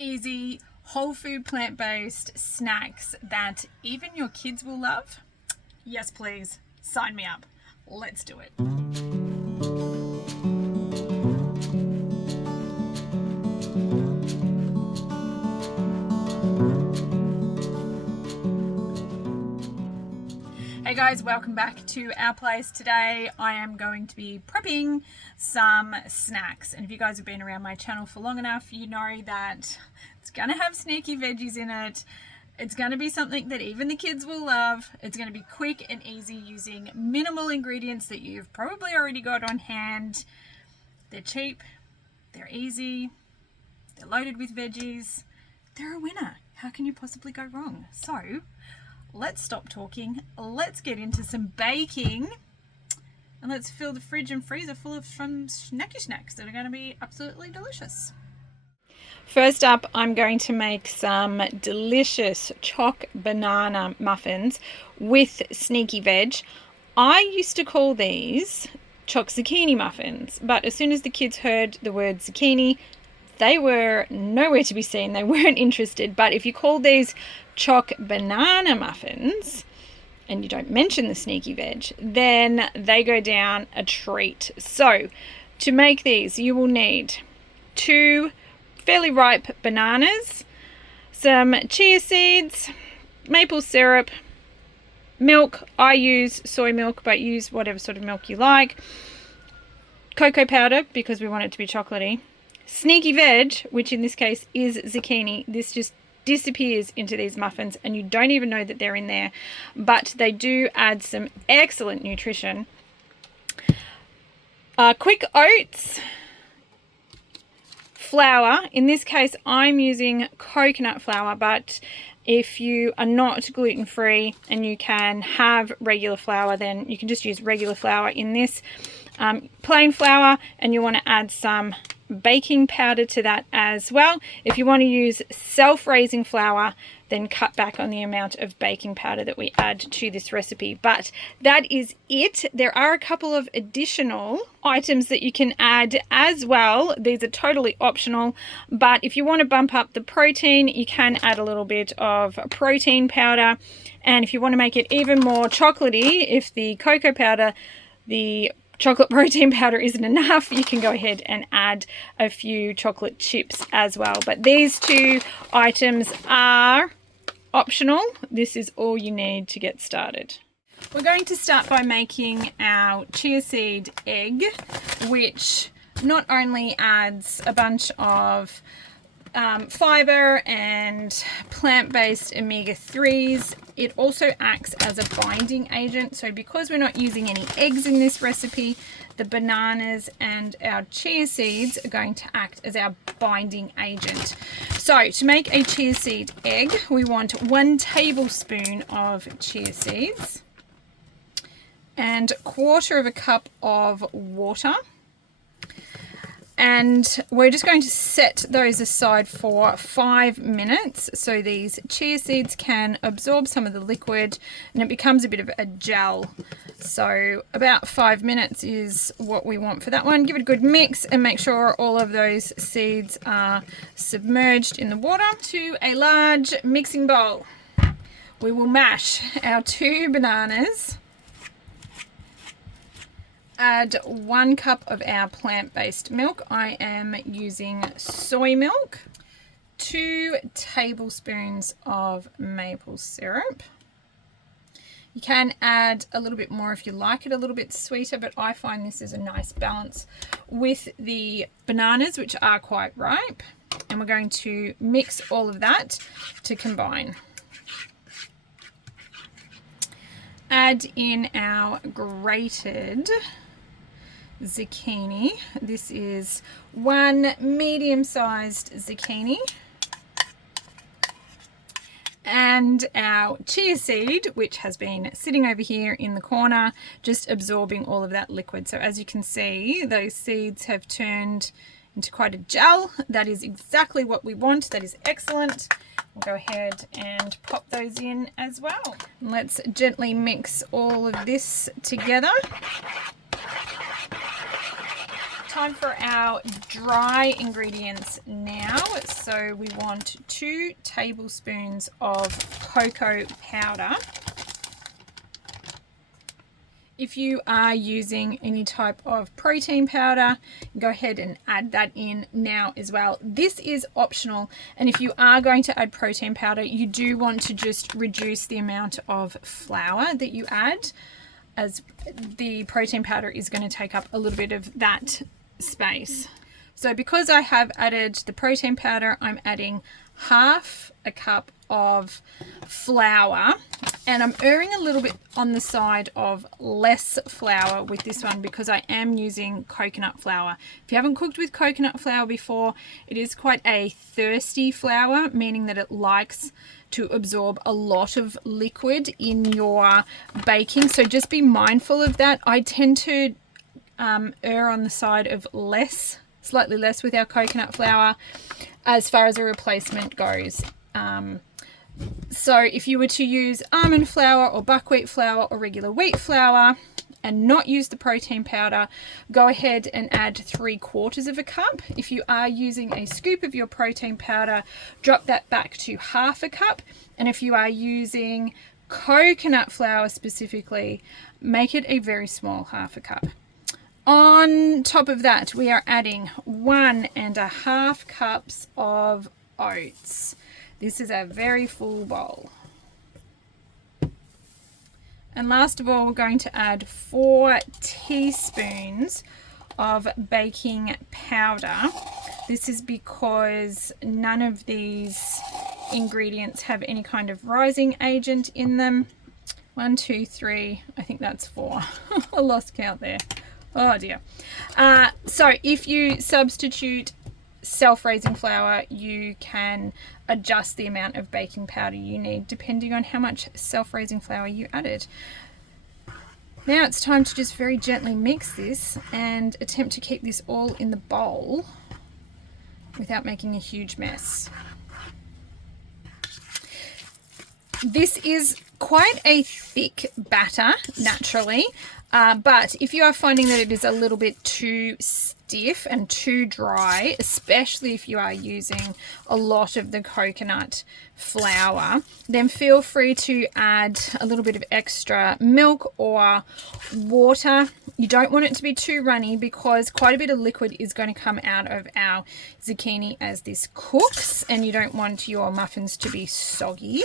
easy, whole food, plant-based snacks that even your kids will love? Yes, please. Sign me up. Let's do it. Hey guys, welcome back to our place. Today I am going to be prepping some snacks, and if you guys have been around my channel for long enough, you know that it's gonna have sneaky veggies in it. It's gonna be something that even the kids will love. It's gonna be quick and easy using minimal ingredients that you've probably already got on hand. They're cheap, they're easy, they're loaded with veggies. They're a winner. How can you possibly go wrong? So let's stop talking, let's get into some baking, and let's fill the fridge and freezer full of some snacky snacks that are going to be absolutely delicious. First up, I'm going to make some delicious Choc Banana Muffins with sneaky veg. I used to call these Choc Zucchini Muffins, but as soon as the kids heard the word zucchini, they were nowhere to be seen. They weren't interested. But if you call these Choc Banana Muffins and you don't mention the sneaky veg, then they go down a treat. So to make these, you will need 2 fairly ripe bananas, some chia seeds, maple syrup, milk. I use soy milk, but use whatever sort of milk you like. Cocoa powder, because we want it to be chocolatey. Sneaky veg, which in this case is zucchini. This just disappears into these muffins and you don't even know that they're in there, but they do add some excellent nutrition. Quick oats, flour. In this case I'm using coconut flour, but if you are not gluten-free and you can have regular flour, then you can just use regular flour in this. Plain flour, and you want to add some baking powder to that as well. If you want to use self-raising flour, then cut back on the amount of baking powder that we add to this recipe. But that is it. There are a couple of additional items that you can add as well. These are totally optional, but if you want to bump up the protein, you can add a little bit of protein powder. And if you want to make it even more chocolatey, if the cocoa powder, the chocolate protein powder isn't enough, you can go ahead and add a few chocolate chips as well. But these 2 items are optional. This is all you need to get started. We're going to start by making our chia seed egg, which not only adds a bunch of fiber and plant-based omega-3s, it also acts as a binding agent. So because we're not using any eggs in this recipe, the bananas and our chia seeds are going to act as our binding agent. So to make a chia seed egg, we want 1 tablespoon of chia seeds and 1/4 cup of water. And we're just going to set those aside for 5 minutes so these chia seeds can absorb some of the liquid and it becomes a bit of a gel. So about 5 minutes is what we want for that one. Give it a good mix and make sure all of those seeds are submerged in the water. To a large mixing bowl, we will mash our 2 bananas. Add 1 cup of our plant-based milk. I am using soy milk. 2 tablespoons of maple syrup. You can add a little bit more if you like it a little bit sweeter, but I find this is a nice balance with the bananas, which are quite ripe. And we're going to mix all of that to combine. Add in our grated zucchini. This is 1 medium-sized zucchini. And our chia seed, which has been sitting over here in the corner, just absorbing all of that liquid. So as you can see, those seeds have turned into quite a gel. That is exactly what we want. That is excellent. We'll go ahead and pop those in as well. Let's gently mix all of this together. time for our dry ingredients now. So we want 2 tablespoons of cocoa powder. If you are using any type of protein powder, go ahead and add that in now as well. This is optional, and if you are going to add protein powder, you do want to just reduce the amount of flour that you add, as the protein powder is going to take up a little bit of that space. So because I have added the protein powder, I'm adding half a cup of flour, and I'm erring a little bit on the side of less flour with this one because I am using coconut flour. If you haven't cooked with coconut flour before, it is quite a thirsty flour, meaning that it likes to absorb a lot of liquid in your baking, so just be mindful of that. I tend to err on the side of slightly less with our coconut flour as far as a replacement goes. So if you were to use almond flour or buckwheat flour or regular wheat flour and not use the protein powder, go ahead and add 3/4 of a cup. If you are using a scoop of your protein powder, drop that back to half a cup. And if you are using coconut flour specifically, make it a very small half a cup. On top of that, we are adding 1.5 cups of oats. This is a very full bowl. And last of all, we're going to add 4 teaspoons of baking powder. This is because none of these ingredients have any kind of rising agent in them. 1, 2, 3, I think that's 4. I lost count there. Oh dear. So if you substitute self-raising flour, you can adjust the amount of baking powder you need depending on how much self-raising flour you added. Now it's time to just very gently mix this and attempt to keep this all in the bowl without making a huge mess. This is quite a thick batter naturally, but if you are finding that it is a little bit too stiff and too dry, especially if you are using a lot of the coconut flour, then feel free to add a little bit of extra milk or water. You don't want it to be too runny because quite a bit of liquid is going to come out of our zucchini as this cooks, and you don't want your muffins to be soggy,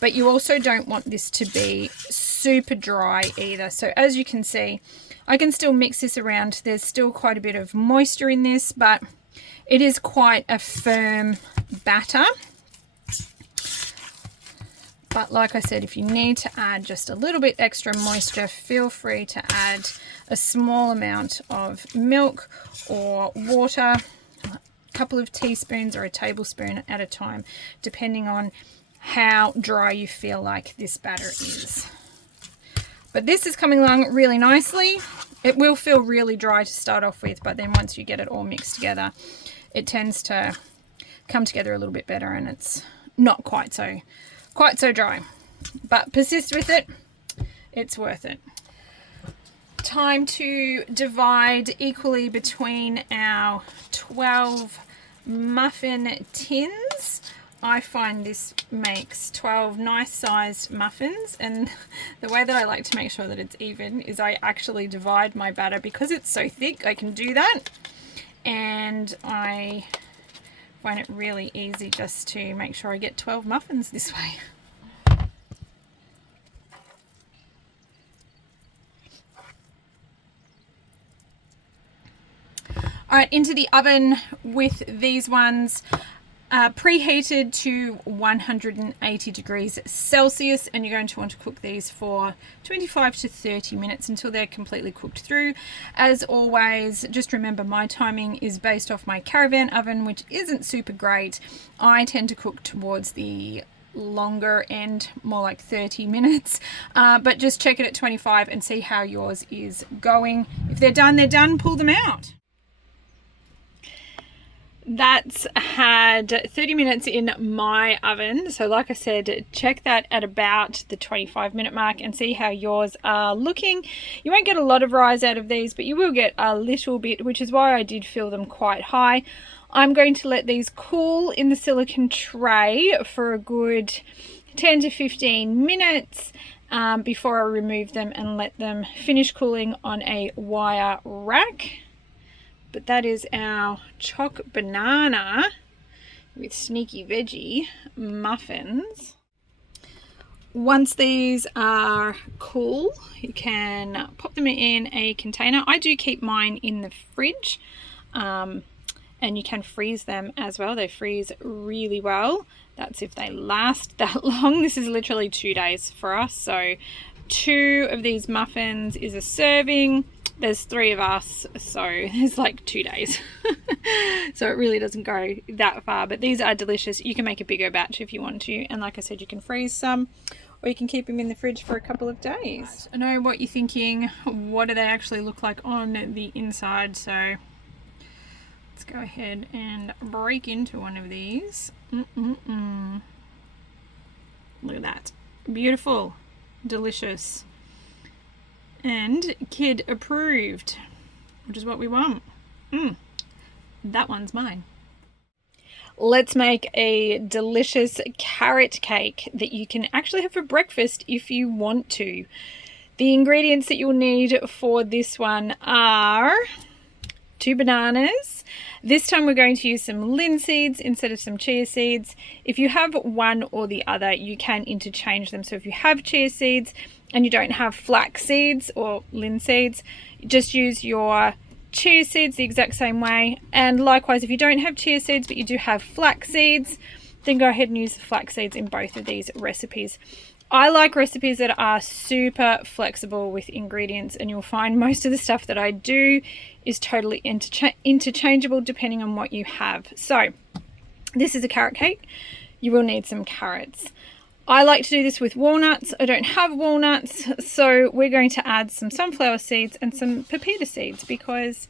but you also don't want this to be super dry either. So as you can see, I can still mix this around. There's still quite a bit of moisture in this, but it is quite a firm batter. But like I said, if you need to add just a little bit extra moisture, feel free to add a small amount of milk or water, a couple of teaspoons or a tablespoon at a time, depending on how dry you feel like this batter is. But this is coming along really nicely. It will feel really dry to start off with, but then once you get it all mixed together, it tends to come together a little bit better, and it's not quite so dry. But persist with it, it's worth it. Time to divide equally between our 12 muffin tins. I find this makes 12 nice sized muffins, and the way that I like to make sure that it's even is I actually divide my batter. Because it's so thick, I can do that, and I find it really easy just to make sure I get 12 muffins this way. All right, into the oven with these ones. Preheated to 180 degrees Celsius, and you're going to want to cook these for 25 to 30 minutes until they're completely cooked through. As always, just remember my timing is based off my caravan oven, which isn't super great. I tend to cook towards the longer end, more like 30 minutes, but just check it at 25 and see how yours is going. If they're done, pull them out. That's had 30 minutes in my oven. So like I said, check that at about the 25-minute mark and see how yours are looking. You won't get a lot of rise out of these, but you will get a little bit, which is why I did fill them quite high. I'm going to let these cool in the silicone tray for a good 10 to 15 minutes before I remove them and let them finish cooling on a wire rack. But that is our Choc Banana with Sneaky Veggie muffins. Once these are cool, you can pop them in a container. I do keep mine in the fridge, and you can freeze them as well. They freeze really well. That's if they last that long. This is literally 2 days for us. So 2 of these muffins is a serving. There's 3 of us, so there's like 2 days. So it really doesn't go that far, but these are delicious. You can make a bigger batch if you want to, and like I said, you can freeze some or you can keep them in the fridge for a couple of days. I know what you're thinking, what do they actually look like on the inside? So let's go ahead and break into one of these. Look at that, beautiful, delicious, and kid approved, which is what we want. That one's mine. Let's make a delicious carrot cake that you can actually have for breakfast if you want to. The ingredients that you'll need for this one are 2 bananas. This time we're going to use some linseeds instead of some chia seeds. If you have one or the other, you can interchange them. So if you have chia seeds and you don't have flax seeds or linseeds, just use your chia seeds the exact same way. And likewise, if you don't have chia seeds but you do have flax seeds, then go ahead and use the flax seeds in both of these recipes. I like recipes that are super flexible with ingredients, and you'll find most of the stuff that I do is totally interchangeable depending on what you have. So this is a carrot cake. You will need some carrots. I like to do this with walnuts. I don't have walnuts, so we're going to add some sunflower seeds and some pepita seeds because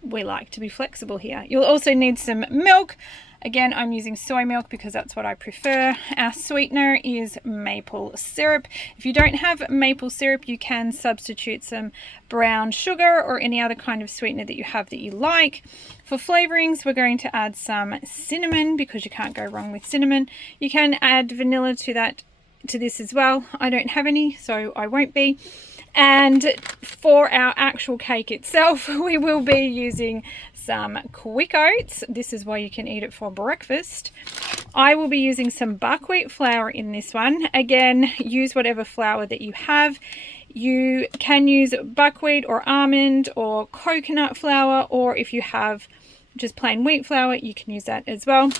we like to be flexible here. You'll also need some milk. Again, I'm using soy milk because that's what I prefer. Our sweetener is maple syrup. If you don't have maple syrup, you can substitute some brown sugar or any other kind of sweetener that you have that you like. For flavorings, we're going to add some cinnamon because you can't go wrong with cinnamon. You can add vanilla to this as well. I don't have any, so I won't be. And for our actual cake itself, we will be using some quick oats. This is why you can eat it for breakfast. I will be using some buckwheat flour in this one. Again, use whatever flour that you have. You can use buckwheat or almond or coconut flour, or if you have just plain wheat flour, you can use that as well.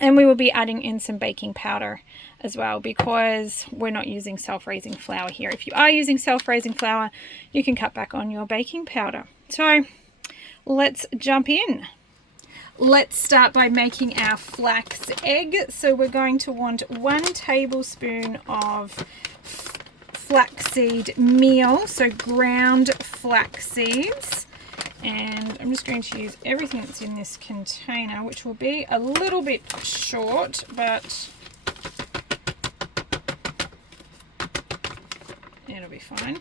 And we will be adding in some baking powder as well because we're not using self-raising flour here. If you are using self-raising flour, you can cut back on your baking powder. So let's jump in. Let's start by making our flax egg. So we're going to want 1 tablespoon of flaxseed meal, so ground flax seeds. And I'm just going to use everything that's in this container, which will be a little bit short, but it'll be fine.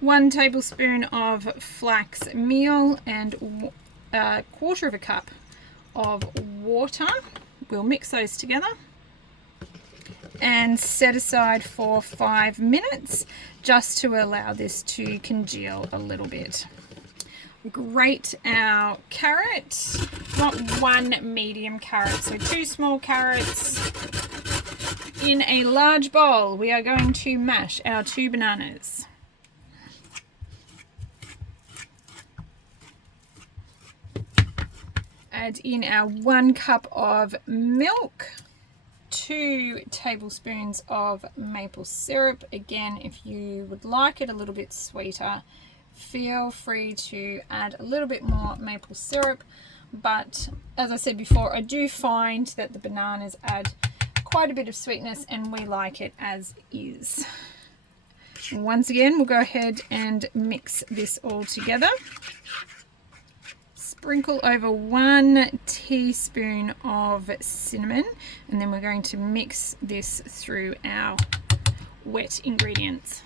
1 tablespoon of flax meal and 1/4 cup of water. We'll mix those together and set aside for 5 minutes just to allow this to congeal a little bit. Grate our carrot. Want 1 medium carrot, so 2 small carrots. In a large bowl, we are going to mash our 2 bananas. Add in our 1 cup of milk. 2 tablespoons of maple syrup. Again, if you would like it a little bit sweeter, feel free to add a little bit more maple syrup. But as I said before, I do find that the bananas add quite a bit of sweetness and we like it as is. Once again, we'll go ahead and mix this all together. sprinkle over 1 teaspoon of cinnamon, and then we're going to mix this through our wet ingredients.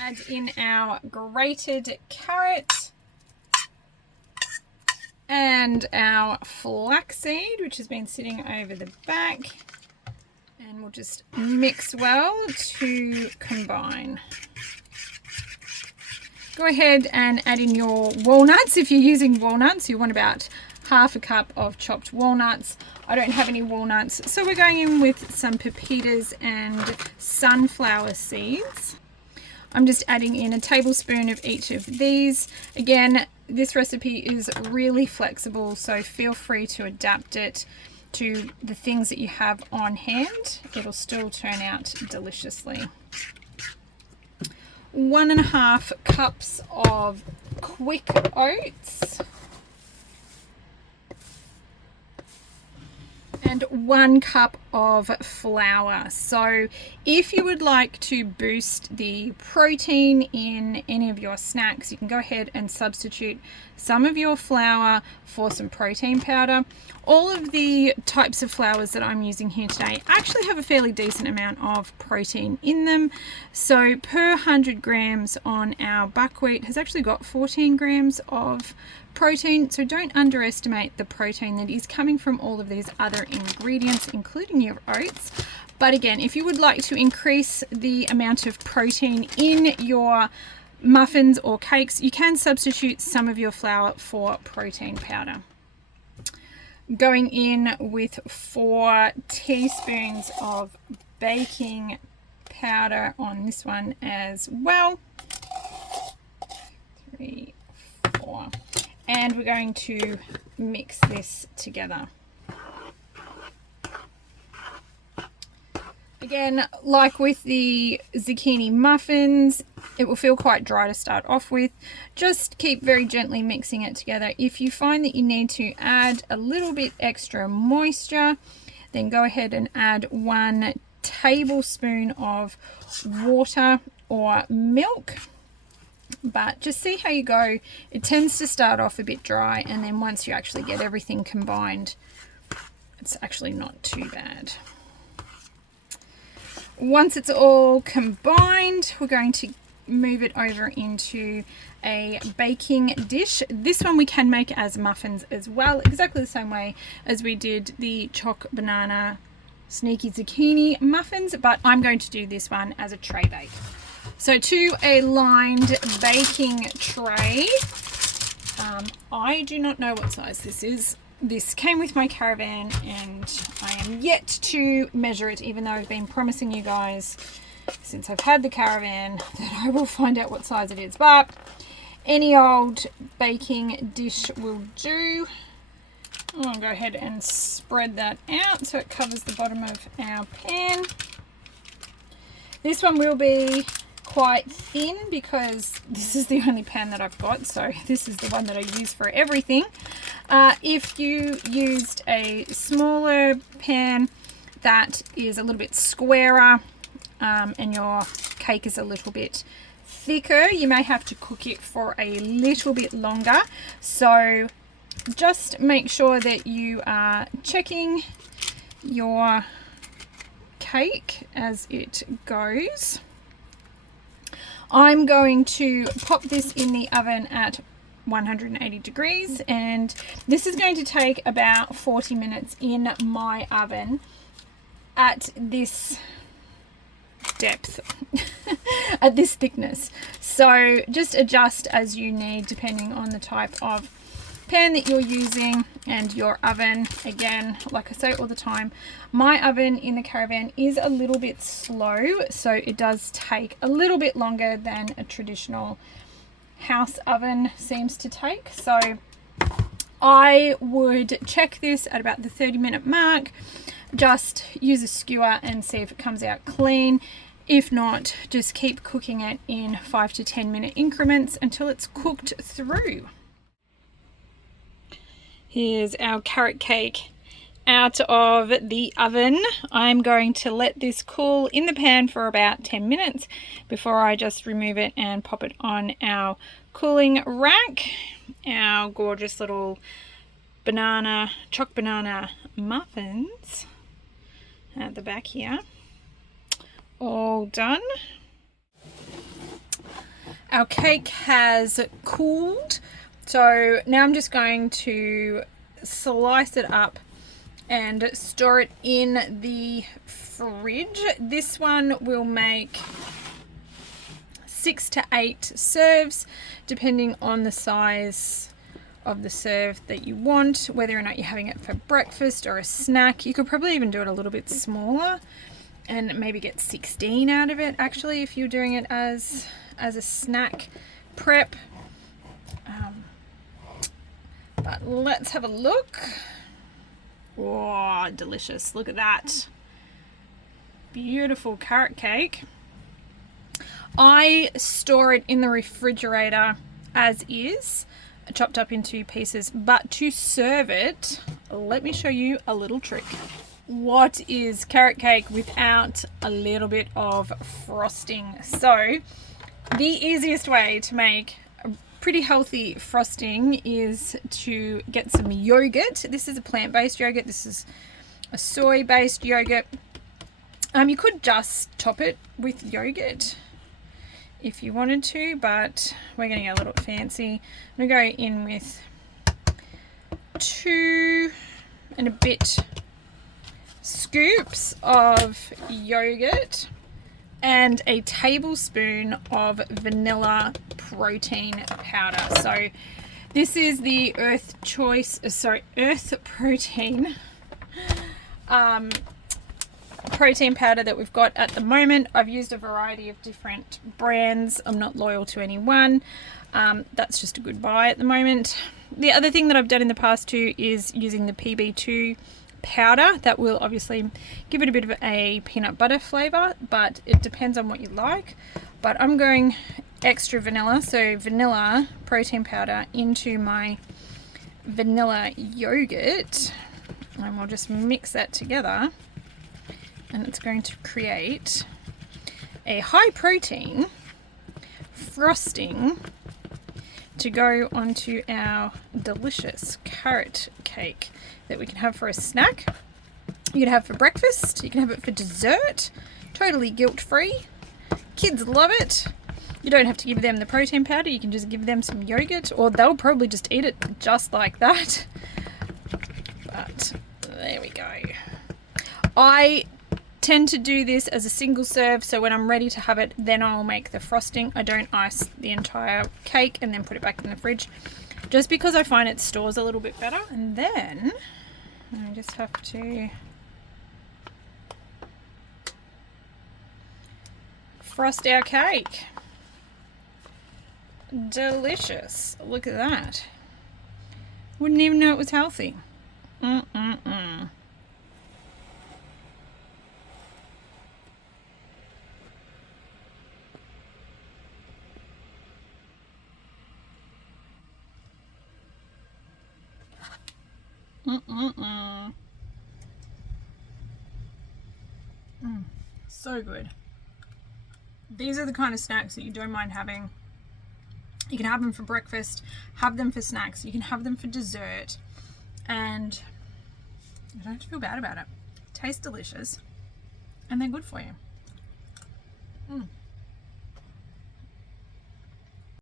Add in our grated carrot and our flaxseed, which has been sitting over the back, and we'll just mix well to combine. Go ahead and add in your walnuts. If you're using walnuts, you want about half a cup of chopped walnuts. I don't have any walnuts, so we're going in with some pepitas and sunflower seeds. I'm just adding in a tablespoon of each of these. Again, this recipe is really flexible, so feel free to adapt it to the things that you have on hand. It'll still turn out deliciously. 1.5 cups of quick oats. And 1 cup of flour. So if you would like to boost the protein in any of your snacks, you can go ahead and substitute some of your flour for some protein powder. All of the types of flours that I'm using here today actually have a fairly decent amount of protein in them. So per 100 grams on our buckwheat has actually got 14 grams of protein, so don't underestimate the protein that is coming from all of these other ingredients, including your oats. But again, if you would like to increase the amount of protein in your muffins or cakes, you can substitute some of your flour for protein powder. Going in with 4 teaspoons of baking powder on this one as well. 3, 4. And we're going to mix this together. Again, like with the zucchini muffins, it will feel quite dry to start off with. Just keep very gently mixing it together. If you find that you need to add a little bit extra moisture, then go ahead and add 1 tablespoon of water or milk. But just see how you go. It tends to start off a bit dry, and then once you actually get everything combined, it's actually not too bad. Once it's all combined, we're going to move it over into a baking dish. This one we can make as muffins as well, exactly the same way as we did the Choc Banana Sneaky Zucchini muffins, but I'm going to do this one as a tray bake. So to a lined baking tray, I do not know what size this is. This came with my caravan and I am yet to measure it, even though I've been promising you guys since I've had the caravan that I will find out what size it is. But any old baking dish will do. I'll go ahead and spread that out so it covers the bottom of our pan. This one will be quite thin because this is the only pan that I've got, so this is the one that I use for everything. If you used a smaller pan that is a little bit squarer and your cake is a little bit thicker, you may have to cook it for a little bit longer. So just make sure that you are checking your cake as it goes. I'm going to pop this in the oven at 180 degrees, and this is going to take about 40 minutes in my oven at this depth, at this thickness. So just adjust as you need depending on the type of pan that you're using and your oven. Again, like I say all the time, my oven in the caravan is a little bit slow, so it does take a little bit longer than a traditional house oven seems to take. So I would check this at about the 30-minute mark. Just use a skewer and see if it comes out clean. If not, just keep cooking it in 5 to 10 minute increments until it's cooked through. Here's our carrot cake out of the oven. I'm going to let this cool in the pan for about 10 minutes before I just remove it and pop it on our cooling rack. Our gorgeous little choc banana muffins at the back here. All done. Our cake has cooled, so now I'm just going to slice it up and store it in the fridge. This one will make 6 to 8 serves depending on the size of the serve that you want, whether or not you're having it for breakfast or a snack. You could probably even do it a little bit smaller and maybe get 16 out of it actually if you're doing it as a snack prep. But let's have a look. Oh, delicious. Look at that. Beautiful carrot cake. I store it in the refrigerator as is, chopped up into pieces, but to serve it, let me show you a little trick. What is carrot cake without a little bit of frosting? So the easiest way to make a pretty healthy frosting is to get some yogurt. This is a plant-based yogurt. This is a soy-based yogurt. You could just top it with yogurt if you wanted to, but we're going to get a little fancy. I'm going to go in with 2 and a bit scoops of yogurt and a tablespoon of vanilla protein powder. So this is the Earth Protein protein powder that we've got at the moment. I've used a variety of different brands. I'm not loyal to any one. That's just a good buy at the moment. The other thing that I've done in the past too is using the PB2 powder. That will obviously give it a bit of a peanut butter flavor, but it depends on what you like. But I'm going extra vanilla, so vanilla protein powder into my vanilla yogurt, and we'll just mix that together, and it's going to create a high protein frosting to go onto our delicious carrot cake that we can have for a snack. You can have for breakfast, you can have it for dessert, totally guilt-free. Kids love it. You don't have to give them the protein powder, you can just give them some yogurt, or they'll probably just eat it just like that. But there we go. I tend to do this as a single serve, so when I'm ready to have it, then I'll make the frosting. I don't ice the entire cake and then put it back in the fridge, just because I find it stores a little bit better. And then I just have to frost our cake. Delicious. Look at that. Wouldn't even know it was healthy. Mm-mm-mm. So good. These are the kind of snacks that you don't mind having. You can have them for breakfast, have them for snacks, you can have them for dessert, and you don't have to feel bad about it. Tastes delicious, and they're good for you.